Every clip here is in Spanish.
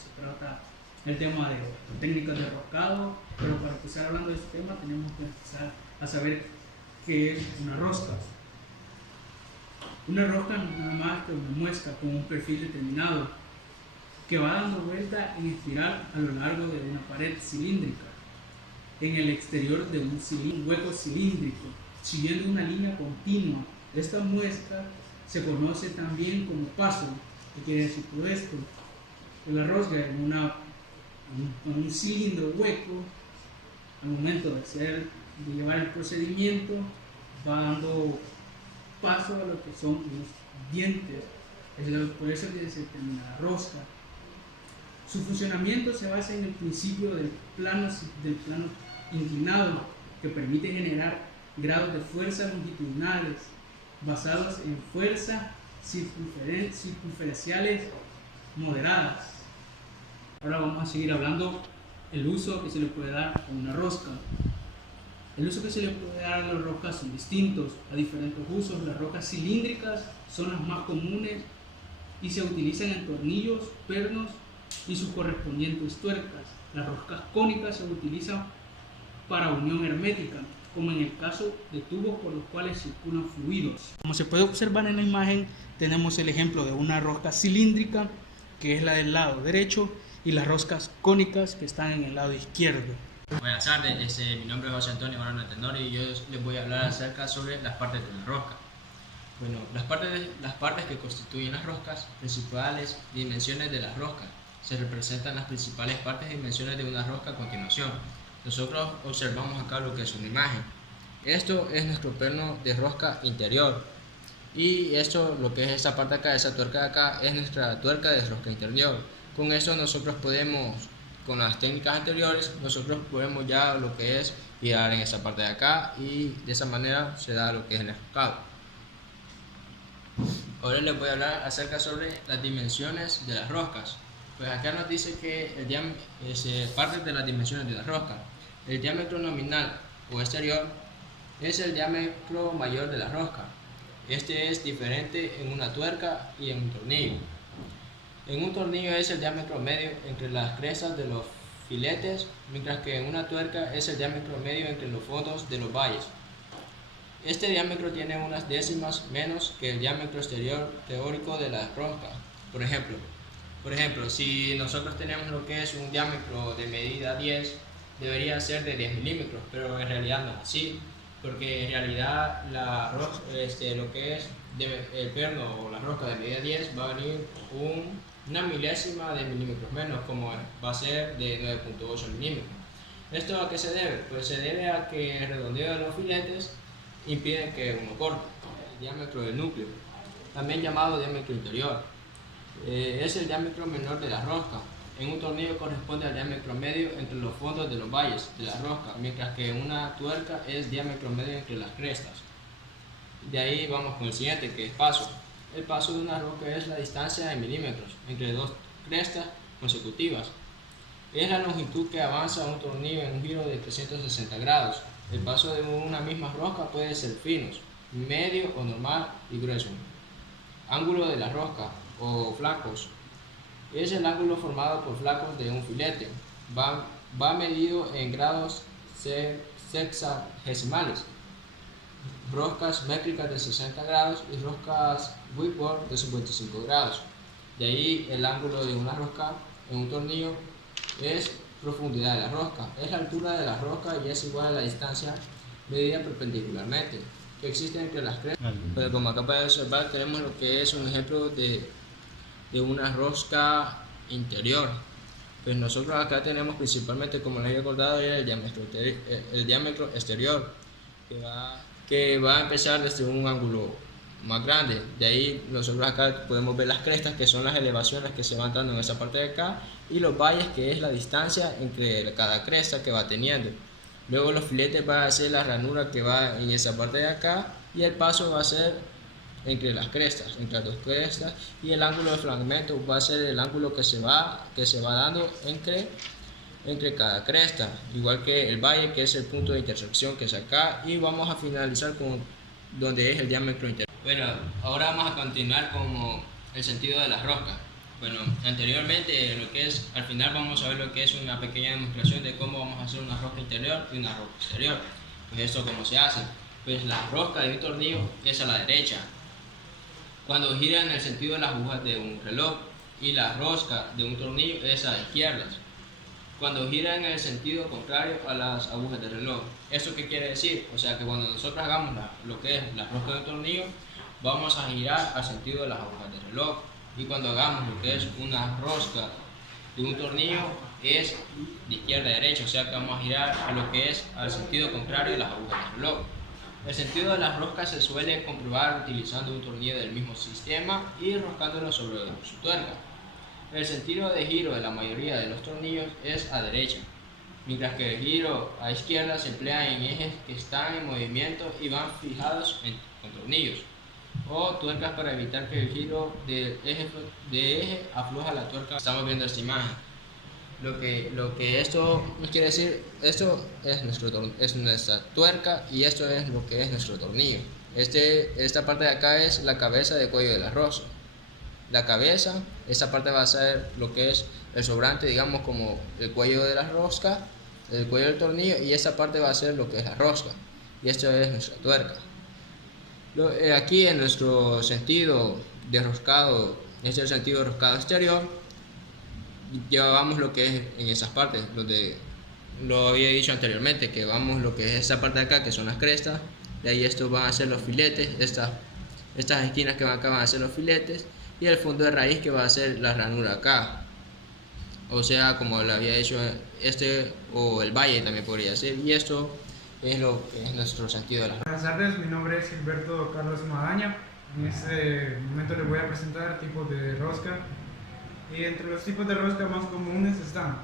se trata el tema de técnicas de roscado, pero para empezar hablando de este tema tenemos que empezar a saber qué es una rosca. Una rosca no es nada más que una muesca con un perfil determinado que va dando vuelta en espiral a lo largo de una pared cilíndrica en el exterior de un hueco cilíndrico, siguiendo una línea continua. Esta muesca se conoce también como paso. ¿Qué quiere decir todo esto? Que la rosca en un cilindro hueco, al momento de llevar el procedimiento, va dando paso a lo que son los dientes. Por eso que se determina la rosca. Su funcionamiento se basa en el principio del plano inclinado, que permite generar grados de fuerza longitudinales basados en fuerzas circunferenciales moderadas. Ahora vamos a seguir hablando el uso que se le puede dar a una rosca. El uso que se le puede dar a las roscas son distintos, a diferentes usos. Las roscas cilíndricas son las más comunes y se utilizan en tornillos, pernos y sus correspondientes tuercas. Las roscas cónicas se utilizan para unión hermética, como en el caso de tubos por los cuales circulan fluidos. Como se puede observar en la imagen, tenemos el ejemplo de una rosca cilíndrica, que es la del lado derecho, y las roscas cónicas, que están en el lado izquierdo. Buenas tardes, mi nombre es José Antonio Morano Tenorio y yo les voy a hablar acerca sobre las partes de la rosca. Bueno, las partes que constituyen las roscas, principales dimensiones de las roscas. Se representan las principales partes y dimensiones de una rosca a continuación. Nosotros observamos acá lo que es una imagen. Esto es nuestro perno de rosca interior. Y esto, lo que es esta parte de acá, esa tuerca de acá, es nuestra tuerca de rosca interior. Con eso nosotros podemos, con las técnicas anteriores, nosotros podemos ya lo que es girar en esa parte de acá y de esa manera se da lo que es el enroscado. Ahora les voy a hablar acerca sobre las dimensiones de las roscas. Pues acá nos dice que parte de las dimensiones de la rosca. El diámetro nominal o exterior es el diámetro mayor de la rosca. Este es diferente en una tuerca y en un tornillo. En un tornillo es el diámetro medio entre las crestas de los filetes, mientras que en una tuerca es el diámetro medio entre los fondos de los valles. Este diámetro tiene unas décimas menos que el diámetro exterior teórico de la rosca. Por ejemplo, si nosotros tenemos lo que es un diámetro de medida 10, debería ser de 10 milímetros, pero en realidad no es así, porque en realidad lo que es el perno o la rosca de medida 10 va a venir una milésima de milímetros menos, como va a ser de 9.8 milímetros. ¿Esto a qué se debe? Pues se debe a que el redondeo de los filetes impide que uno corte. El diámetro del núcleo, también llamado diámetro interior, es el diámetro menor de la rosca. En un tornillo corresponde al diámetro medio entre los fondos de los valles de la rosca, mientras que en una tuerca es diámetro medio entre las crestas. De ahí vamos con el siguiente, que es paso. El paso de una rosca es la distancia en milímetros entre dos crestas consecutivas. Es la longitud que avanza un tornillo en un giro de 360 grados. El paso de una misma rosca puede ser finos, medio o normal y grueso. Ángulo de la rosca o flacos. Es el ángulo formado por flacos de un filete. Va medido en grados sexagesimales. Roscas métricas de 60 grados y roscas Whitworth de 55 grados. De ahí el ángulo de una rosca en un tornillo es profundidad de la rosca. Es la altura de la rosca y es igual a la distancia medida perpendicularmente que existe entre las crestas. Pero como acá pueden observar, tenemos lo que es un ejemplo de una rosca interior. Pues nosotros acá tenemos principalmente, como les he acordado, el diámetro exterior, que va a empezar desde un ángulo más grande. De ahí nosotros acá podemos ver las crestas, que son las elevaciones que se van dando en esa parte de acá, y los valles, que es la distancia entre cada cresta que va teniendo. Luego los filetes van a ser la ranura que va en esa parte de acá, y el paso va a ser entre las crestas, entre las dos crestas, y el ángulo de fragmento va a ser el ángulo que se va dando entre cada cresta, igual que el valle, que es el punto de intersección que es acá, y vamos a finalizar con donde es el diámetro interior. Bueno, ahora vamos a continuar con el sentido de las roscas. Bueno, anteriormente, lo que es, al final vamos a ver lo que es una pequeña demostración de cómo vamos a hacer una rosca interior y una rosca exterior. Pues esto cómo se hace. Pues la rosca de un tornillo es a la derecha, cuando gira en el sentido de las agujas de un reloj, y la rosca de un tornillo es a la izquierda, cuando gira en el sentido contrario a las agujas del reloj. ¿Eso qué quiere decir? O sea que cuando nosotros hagamos lo que es la rosca de un tornillo, vamos a girar al sentido de las agujas del reloj. Y cuando hagamos lo que es una rosca de un tornillo, es de izquierda a derecha, o sea que vamos a girar a lo que es al sentido contrario de las agujas del reloj. El sentido de las roscas se suele comprobar utilizando un tornillo del mismo sistema y roscándolo sobre su tuerca. El sentido de giro de la mayoría de los tornillos es a derecha, mientras que el giro a izquierda se emplea en ejes que están en movimiento y van fijados con tornillos o tuercas para evitar que el giro de eje afloja la tuerca. Estamos viendo esta imagen. Lo que esto quiere decir, esto es nuestra tuerca y esto es lo que es nuestro tornillo. Esta parte de acá es la cabeza de cuello de la rosca. La cabeza, esta parte va a ser lo que es el sobrante, digamos como el cuello de la rosca, el cuello del tornillo, y esta parte va a ser lo que es la rosca. Y esto es nuestra tuerca. Aquí en nuestro sentido de roscado, este es el sentido de roscado exterior, llevamos lo que es en esas partes, donde lo había dicho anteriormente, que vamos lo que es esta parte de acá, que son las crestas, de ahí estos van a ser los filetes, estas esquinas que van acá van a ser los filetes, y el fondo de raíz que va a ser la ranura acá, o sea, como lo había dicho, o el valle también podría ser, y esto es lo que es nuestro sentido de la rosca. Buenas tardes, mi nombre es Gilberto Carlos Magaña. En este momento les voy a presentar tipos de rosca. Y entre los tipos de rosca más comunes están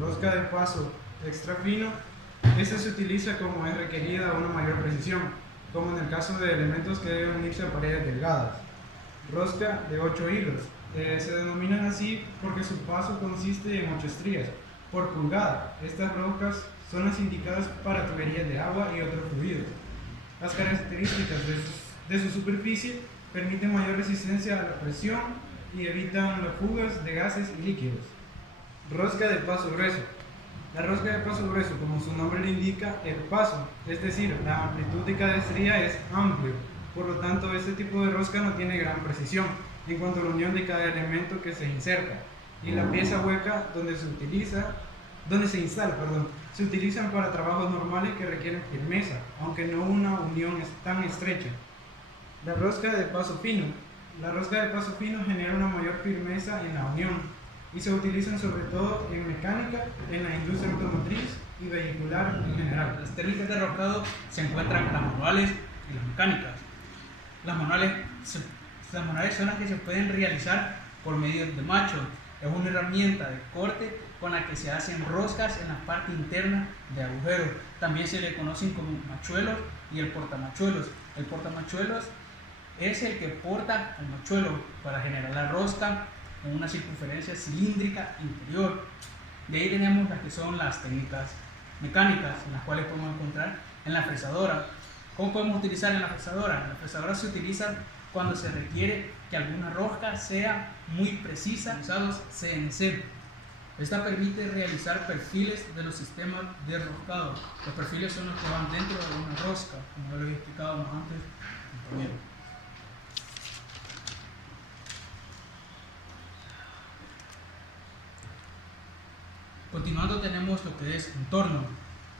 rosca de paso extra fino. Esta se utiliza como es requerida una mayor precisión, como en el caso de elementos que deben unirse a paredes delgadas. Rosca de 8 hilos. Se denominan así porque su paso consiste en 8 estrías por pulgada. Estas roscas son las indicadas para tuberías de agua y otros fluidos. Las características de su superficie permiten mayor resistencia a la presión y evitan las fugas de gases y líquidos. Rosca de paso grueso. La rosca de paso grueso, como su nombre le indica, es paso, es decir, la amplitud de cada estría es amplio. Por lo tanto, este tipo de rosca no tiene gran precisión en cuanto a la unión de cada elemento que se inserta. Y la pieza hueca donde se instala, se utilizan para trabajos normales que requieren firmeza, aunque no una unión tan estrecha. La rosca de paso fino. La rosca de paso fino genera una mayor firmeza en la unión y se utilizan sobre todo en mecánica, en la industria automotriz y vehicular en general. Las técnicas de roscado se encuentran las manuales y las mecánicas. Las manuales son las que se pueden realizar por medio de macho. Es una herramienta de corte con la que se hacen roscas en la parte interna de agujeros. También se le conocen como machuelos y el portamachuelos. El portamachuelos es el que porta el machuelo para generar la rosca en una circunferencia cilíndrica interior. De ahí tenemos las que son las técnicas mecánicas, en las cuales podemos encontrar en la fresadora. ¿Cómo podemos utilizar en la fresadora? En la fresadora se utiliza cuando se requiere que alguna rosca sea muy precisa, usados CNC. Esta permite realizar perfiles de los sistemas de roscado. Los perfiles son los que van dentro de una rosca, como ya lo había explicado más antes, compañero. Continuando tenemos lo que es entorno.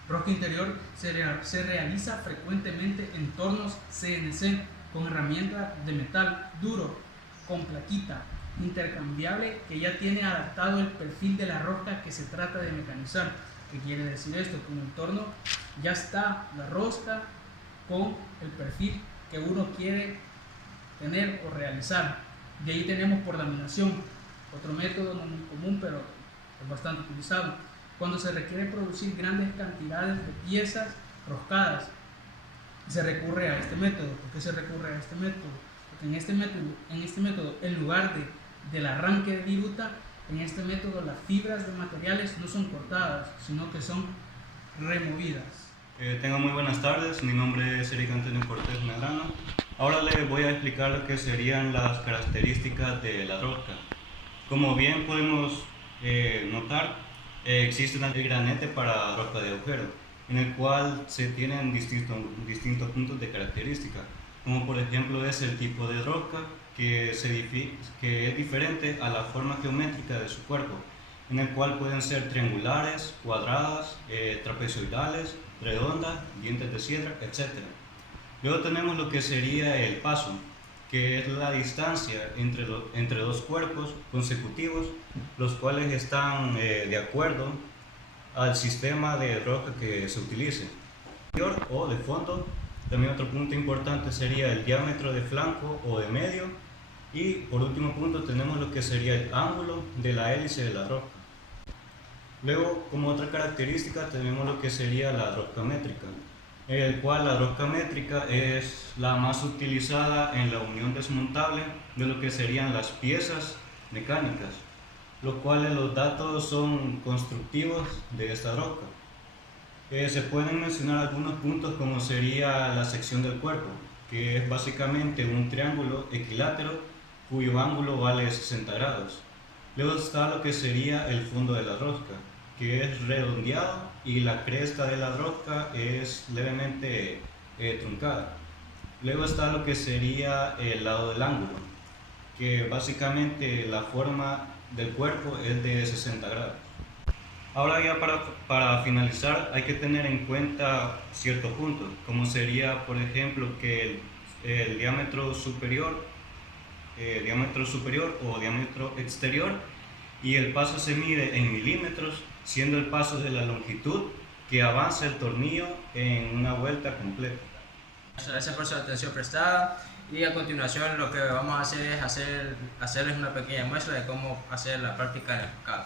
Rosca interior se realiza frecuentemente en tornos CNC con herramientas de metal duro, con plaquita intercambiable que ya tiene adaptado el perfil de la rosca que se trata de mecanizar. ¿Qué quiere decir esto? Con el torno ya está la rosca con el perfil que uno quiere tener o realizar. De ahí tenemos por laminación, otro método no muy común pero es bastante utilizado, cuando se requiere producir grandes cantidades de piezas roscadas. Se recurre a este método. ¿Por qué se recurre a este método? Porque en este método, en lugar del arranque de viruta, en este método las fibras de materiales no son cortadas, sino que son removidas. Tengan muy buenas tardes, mi nombre es Eric Antonio Cortés Medrano. Ahora les voy a explicar lo que serían las características de la rosca. Como bien podemos notar, existe el granete para rosca de agujero, en el cual se tienen distintos puntos de característica, como por ejemplo es el tipo de rosca que es diferente a la forma geométrica de su cuerpo, en el cual pueden ser triangulares, cuadradas, trapezoidales, redondas, dientes de sierra, etc. Luego tenemos lo que sería el paso, que es la distancia entre dos cuerpos consecutivos, los cuales están de acuerdo al sistema de rosca que se utilice. O de fondo, también otro punto importante sería el diámetro de flanco o de medio, y por último punto tenemos lo que sería el ángulo de la hélice de la rosca. Luego, como otra característica, tenemos lo que sería la rosca métrica, en el cual la rosca métrica es la más utilizada en la unión desmontable de lo que serían las piezas mecánicas, los cuales los datos son constructivos de esta rosca. Se pueden mencionar algunos puntos como sería la sección del cuerpo, que es básicamente un triángulo equilátero cuyo ángulo vale 60 grados. Luego está lo que sería el fondo de la rosca, que es redondeado y la cresta de la rosca es levemente truncada. Luego está lo que sería el lado del ángulo, que básicamente la forma del cuerpo es de 60 grados. Ahora ya para finalizar hay que tener en cuenta ciertos puntos, como sería por ejemplo que el diámetro superior o diámetro exterior, y el paso se mide en milímetros, siendo el paso de la longitud que avanza el tornillo en una vuelta completa. Gracias por su atención prestada, y a continuación lo que vamos a hacer es hacerles una pequeña muestra de cómo hacer la práctica en el mercado.